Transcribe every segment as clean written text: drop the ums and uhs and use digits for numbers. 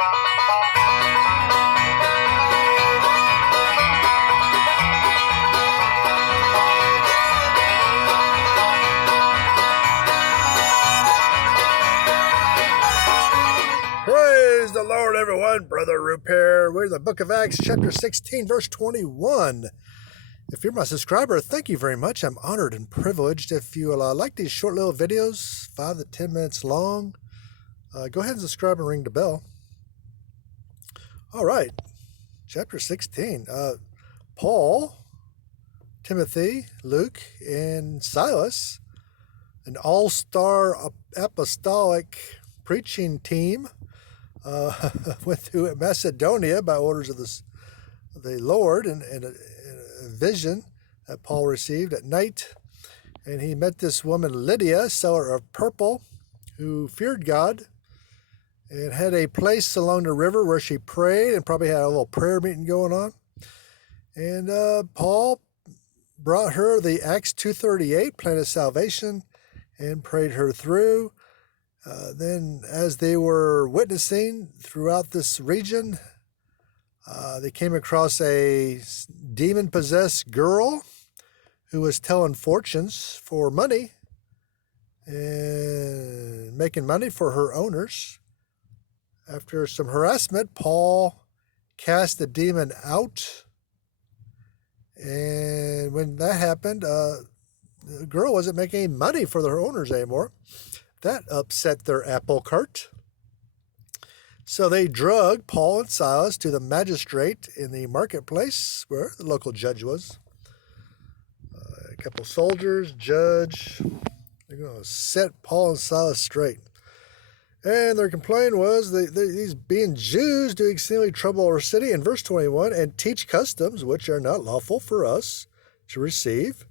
Praise the Lord, everyone. Brother Roop here. We're in the book of Acts, chapter 16, verse 21. If you're my subscriber, thank you very much. I'm honored and privileged. If you like these short little videos, 5 to 10 minutes long, go ahead and subscribe and ring the bell. All right, chapter 16. Paul, Timothy, Luke, and Silas, an all-star apostolic preaching team, went to Macedonia by orders of the Lord in a vision that Paul received at night. And he met this woman, Lydia, seller of purple, who feared God and had a place along the river where she prayed and probably had a little prayer meeting going on. And Paul brought her the Acts 2:38 plan of salvation and prayed her through. Then as they were witnessing throughout this region, they came across a demon-possessed girl who was telling fortunes for money and making money for her owners. After some harassment, Paul cast the demon out. And when that happened, the girl wasn't making any money for her owners anymore. That upset their apple cart. So they dragged Paul and Silas to the magistrate in the marketplace where the local judge was. A couple soldiers, judge. They're going to set Paul and Silas straight. And their complaint was these being Jews do exceedingly trouble our city in verse 21 and teach customs which are not lawful for us to receive,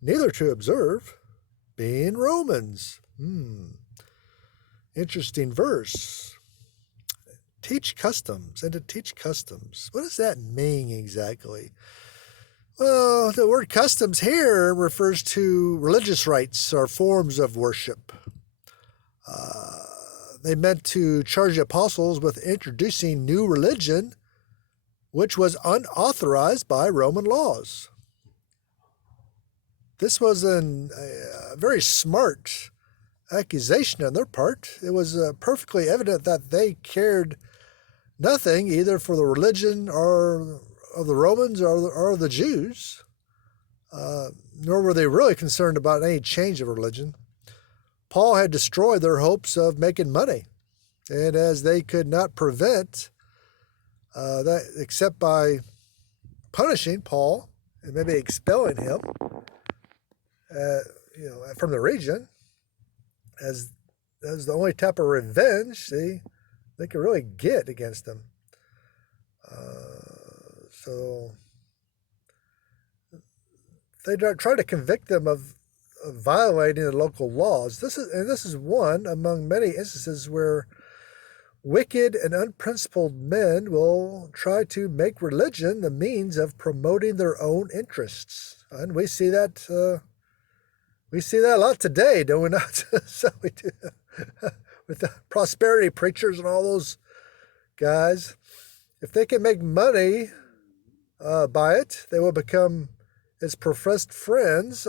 neither to observe, being Romans. Interesting verse. Teach customs and to teach customs. What does that mean exactly? Well, the word customs here refers to religious rites or forms of worship. They meant to charge the apostles with introducing new religion, which was unauthorized by Roman laws. This was a very smart accusation on their part. It was perfectly evident that they cared nothing either for the religion or of the Romans or the Jews, nor were they really concerned about any change of religion. Paul had destroyed their hopes of making money, and as they could not prevent that except by punishing Paul and maybe expelling him, from the region, as the only type of revenge they could really get against them. So they tried to convict them of violating the local laws. This is one among many instances where wicked and unprincipled men will try to make religion the means of promoting their own interests, and we see that. We see that a lot today, don't we not? So we do. With the prosperity preachers and all those guys. If they can make money by it, they will become its professed friends.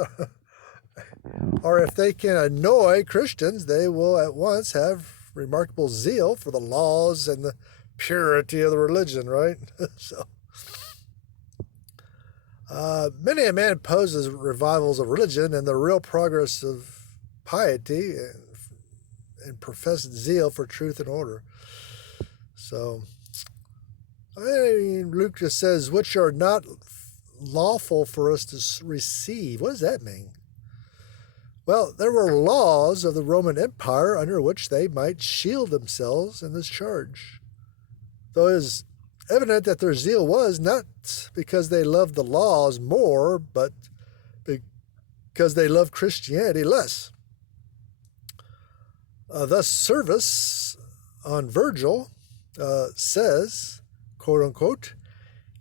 Or if they can annoy Christians, they will at once have remarkable zeal for the laws and the purity of the religion, right? So. Many a man opposes revivals of religion and the real progress of piety and professed zeal for truth and order. So, Luke just says, which are not lawful for us to receive. What does that mean? Well, there were laws of the Roman Empire under which they might shield themselves in this charge. Though it is evident that their zeal was not because they loved the laws more, but because they loved Christianity less. Thus, Service on Virgil says, quote unquote,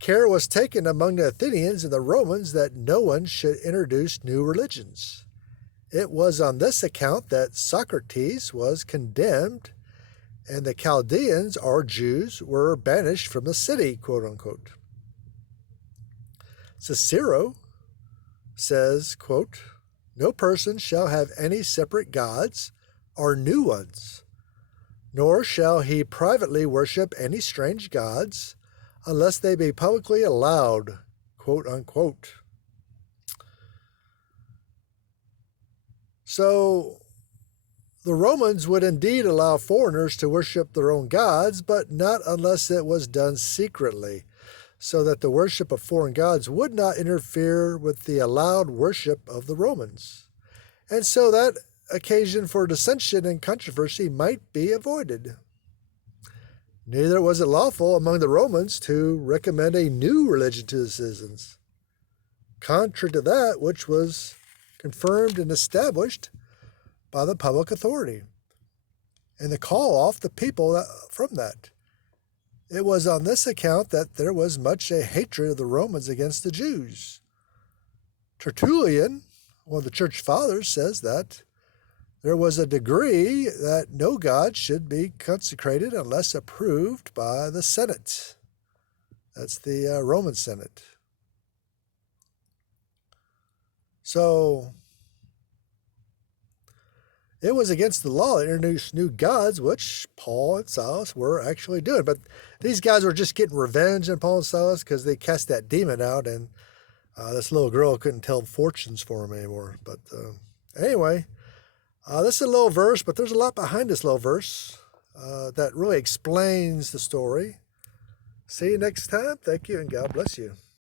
care was taken among the Athenians and the Romans that no one should introduce new religions. It was on this account that Socrates was condemned and the Chaldeans, or Jews, were banished from the city, quote unquote. Cicero says, quote, "No person shall have any separate gods or new ones, nor shall he privately worship any strange gods, unless they be publicly allowed," quote unquote. So the Romans would indeed allow foreigners to worship their own gods, but not unless it was done secretly, so that the worship of foreign gods would not interfere with the allowed worship of the Romans. And so that occasion for dissension and controversy might be avoided. Neither was it lawful among the Romans to recommend a new religion to the citizens, contrary to that which was confirmed and established by the public authority, and to call off the people from that. It was on this account that there was much a hatred of the Romans against the Jews. Tertullian, one of the church fathers, says that there was a decree that no god should be consecrated unless approved by the Senate. That's the Roman Senate. So it was against the law to introduce new gods, which Paul and Silas were actually doing. But these guys were just getting revenge on Paul and Silas because they cast that demon out, and this little girl couldn't tell fortunes for him anymore. But anyway, this is a little verse, but there's a lot behind this little verse that really explains the story. See you next time. Thank you, and God bless you.